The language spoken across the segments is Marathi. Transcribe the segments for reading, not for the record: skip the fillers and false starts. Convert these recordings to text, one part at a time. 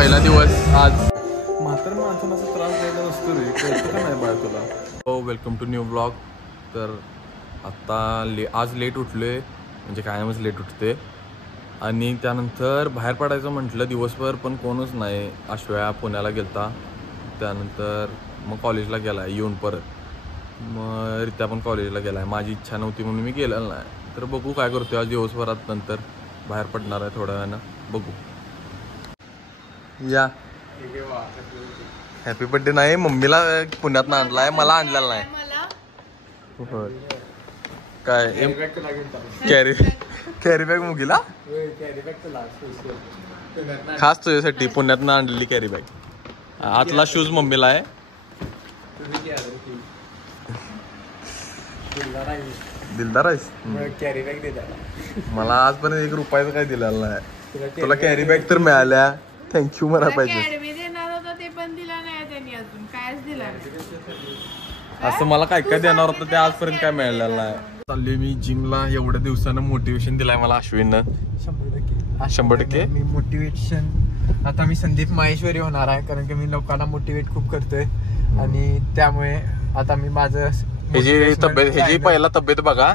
पहिला दिवस आज. म्हातार माणसांना असा त्रास द्यायचा नसतो रे, कळतं का नाही बाळ तुला. हो, वेलकम टू न्यू ब्लॉग. तर आत्ता आज लेट उठलोय, म्हणजे कायमच लेट उठते. आणि त्यानंतर बाहेर पडायचं म्हटलं दिवसभर, पण कोणच नाही. आश्वया पुण्याला गेलता, त्यानंतर मग कॉलेजला गेला आहे येऊन परत. मग रित्या पण कॉलेजला गेला आहे. माझी इच्छा नव्हती म्हणून मी गेलेलं नाही. तर बघू काय करतो आज दिवसभरात, नंतर बाहेर पडणार आहे थोड्या वेळानं, बघू. या हॅपी बर्थडे नाही, मम्मीला पुण्यात आणला आहे, मला आणलेला नाही. काय कॅरी बॅग मुगीला खास तुझ्यासाठी पुण्यातनं आणलेली कॅरी बॅग. आतला शूज मम्मीला आहे. दिलदार आहेस. कॅरी बॅग देतात मला आजपर्यंत 1 रुपयाचं काय दिलेलं नाही. तुला कॅरी बॅग तर मिळाल्या, थँक्यू म्हणायला पाहिजे. असं मला काय काय देणार होतं ते आजपर्यंत काय मिळालेलं नाही. चाललोय मी जिमला. एवढ्या दिवसानं मोटिवेशन दिलाय मला अश्विननं. 100% मी मोटिवेशन आता मी संदीप माहेश्वरी होणार आहे, कारण की मी लोकांना मोटिवेट खूप करतोय. आणि त्यामुळे आता मी माझं ह्याची तब्येत, ह्याची पहिला तब्येत बघा,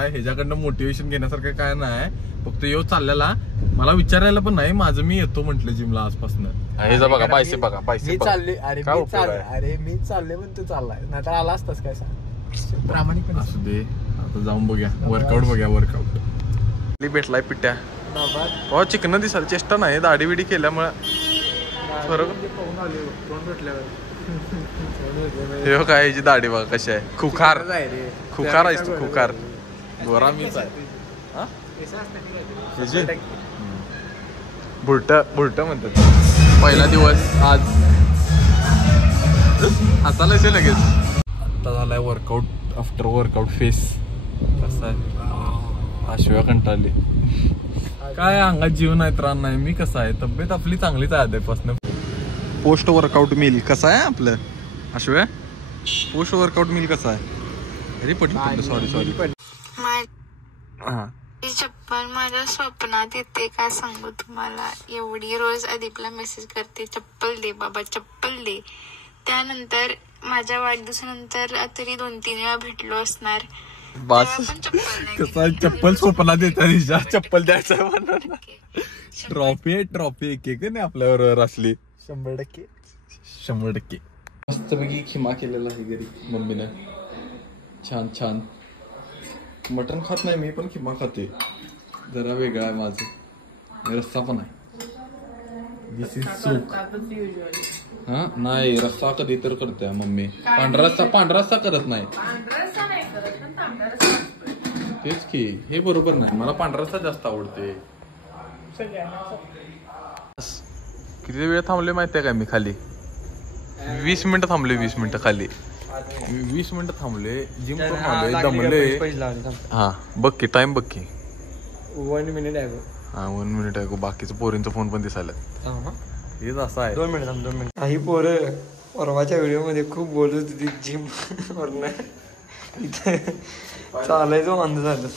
ह्याच्याकडनं मोटिवेशन घेण्यासारखं काय नाही. फक्त येऊ चाललेला, मला विचारायला पण नाही. माझं मी येतो म्हटलं जिमला आजपासून. हे बघा पायसे बघा, पायसे चालले. अरे मी चालले पण तू चाललाय, नाहीतर आला असतास काय सांग. प्रामाणिक असू दे, आता जाऊन बघूया वर्कआउट. वर्कआउट भेटलाय पिट्या. हो, चिकन दिसाल चेष्टा नाही, दाढी बिडी केल्यामुळे फरक. हे काय याची दाढी बघा कशी आहे. खुखार आहेस तू, खुखार. गोरा मीच आहे. बुरट म्हणतात. पहिला दिवस आज हसायला येते लगेच. आता झालाय वर्कआउट. आफ्टर वर्कआउट फेस कसा आहे. आश्वया कंटाळली. काय अंगात जीव नाही, त्राण नाही. मी कसा आहे, तब्येत आपली चांगलीच आहे आधीपासून. पोस्ट वर्कआउट मील कसं आहे आपलं आश्वया. पोस्ट वर्कआउट मील कसं आहे. अरे पडलं सॉरी. ही चप्पल माझ्या स्वप्नात येते, काय सांगू तुम्हाला. एवढी रोज अधिकला मेसेज करते, चप्पल दे बाबा, चप्पल दे. त्यानंतर माझ्या वाढदिवसानंतर तरी 2-3 वेळा भेटलो असणार. बस कसं चप्पल स्वप्नात येतात. चप्पल द्यायचं म्हणून ट्रॉफी एक नाही आपल्याबरोबर असली. 100% मस्तपैकी खिमा केलेला आहे घरी मम्मीने. छान. मटण खात नाही मी, पण खिमा खाते. जरा वेगळा आहे माझं. रस्सा पण आहे. दिस इज सूप. हा नाही, रस्सा कधी तर करते मम्मी. पांढरा रस्सा करत नाही. तेच की, हे बरोबर नाही. मला पांढरा रस्सा जास्त आवडते. किती वेळ थांबले माहितीये का मी खाली. 20 मिनिटं थांबले. 20 मिनिटं खाली. 20 मिनिटं थांबले. जिम करून आलोय, दमले. हा बघ की टाइम बघ की. 1 मिनिट आहे. हा 1 मिनिट आहे. बाकीचं पोरींचा फोन पण दिसायला. हेच असं आहे. 2 मिनिट. काही पोरं परवाच्या व्हिडिओ मध्ये खूप बोलत होती जिम वरनं. इथे चालायचं वांद झालं.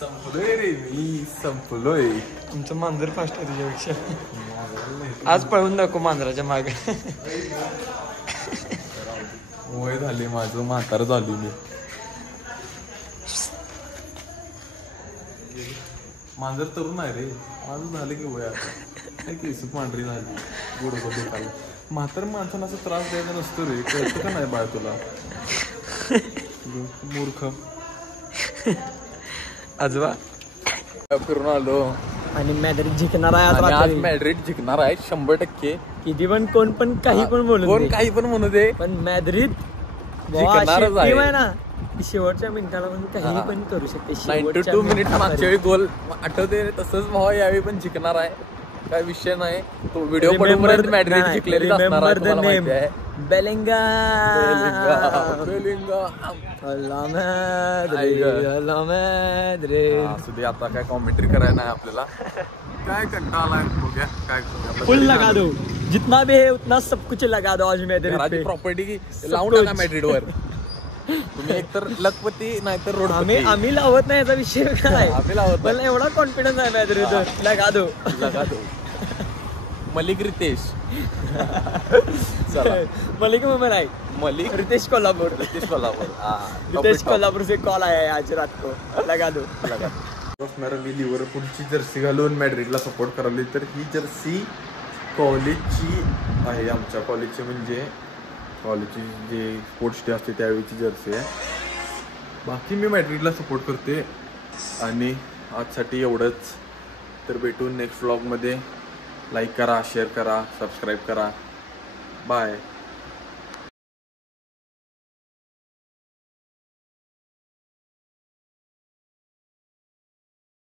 संपलोय रे मी, संपलोय. तुमचं मांजर फास्ट आहे तुझ्यापेक्षा. आज पळून दाखव मांजराच्या मागे. वय झाली माझं, म्हातार झाली मी. मांजर तरुण आहे रे, माझं झालं की वय. काय केस पांढरी झाली, गुडघं दुखायला. म्हातार माणसांना असं त्रास द्यायचा नसतो रे, कळतं का नाही बाळ तुला. मूर्ख. आजोबा फिरून आलो. आणि मॅड्रिड जिंकणार आहे आज. मॅड्रिड जिंकणार आहे 100%. किती पण कोण पण काही पण बोलू, कोण काही पण म्हणू दे, पण मॅड्रिड जिंकणारच आहे ना. शेवटच्या मिनिटाला पण काही पण करू शकते. 92 मिनिट मागच्या वेळी गोल आठवते तसंच भावा, यावेळी पण जिंकणार आहे. काय विषय नाही. तो व्हिडिओ पडूपर्यंत मॅड्रिड जिंकलेली असणार आहे. बेलिंगा आता काय कॉमेंट्री करायला नाही आपल्याला. काय कंटाळा आलाय. बघूया काय फुल लगा दो, जितना भी है उतना सब कुछ लगा दो. आज मॅड्रिड प्रॉपर्टी लावून टाका मॅड्रिड वर. तुम्ही एकतर लखपती नाहीतर रोड. आम्ही लावत नाही, याचा विषय काय. आम्ही लावत. मला एवढा कॉन्फिडन्स आहे मॅड्रिड. लगा दो. मलिक रितेश. चला मलिक मुंबई नाही, मलिक रितेश कोल्हापुर. रितेश कोल्हापूर. रितेश कोल्हापुर से कॉल आया है आज रात को, लगा दो. असणार मी लिव्हरपूलची जर्सी घालून मॅड्रिडला सपोर्ट करायला. तर ही जर्सी कॉलेजची आहे, आमच्या कॉलेजची, म्हणजे कॉलेजची जे स्पोर्ट्स डे असते त्यावेळीची जर्सी आहे. बाकी मी मॅड्रिडला सपोर्ट करते. आणि आजसाठी एवढंच. तर भेटून नेक्स्ट व्लॉगमध्ये. लाईक करा, शेअर करा, सबस्क्राईब करा. बाय.